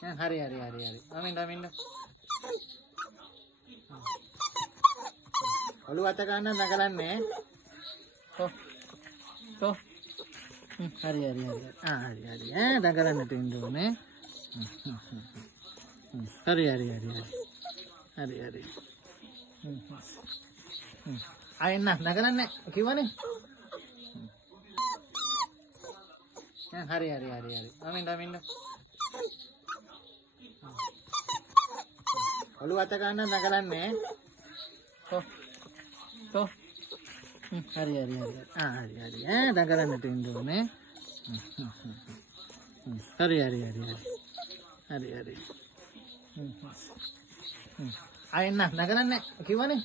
හරි හරි හරි හරි. අමින්න. ඔළුව අත ගන්න නගලන්නේ. තෝ. හරි හරි හරි. හරි හරි. දඟලන්න තියෙන්න ඕනේ. හරි හරි හරි හරි. හරි හරි. ආයෙන්න නගලන්නේ කිව්වනේ. හරි හරි හරි හරි. අමින්න. ඔළුව අත ගන්න නගලන්නේ. තෝ. හරි හරි හරි. හරි හරි. දඟලන්න තියෙන්න ඕනේ. හරි හරි හරි හරි. හරි හරි. ආයෙන්න නගලන්නේ කිව්වනේ.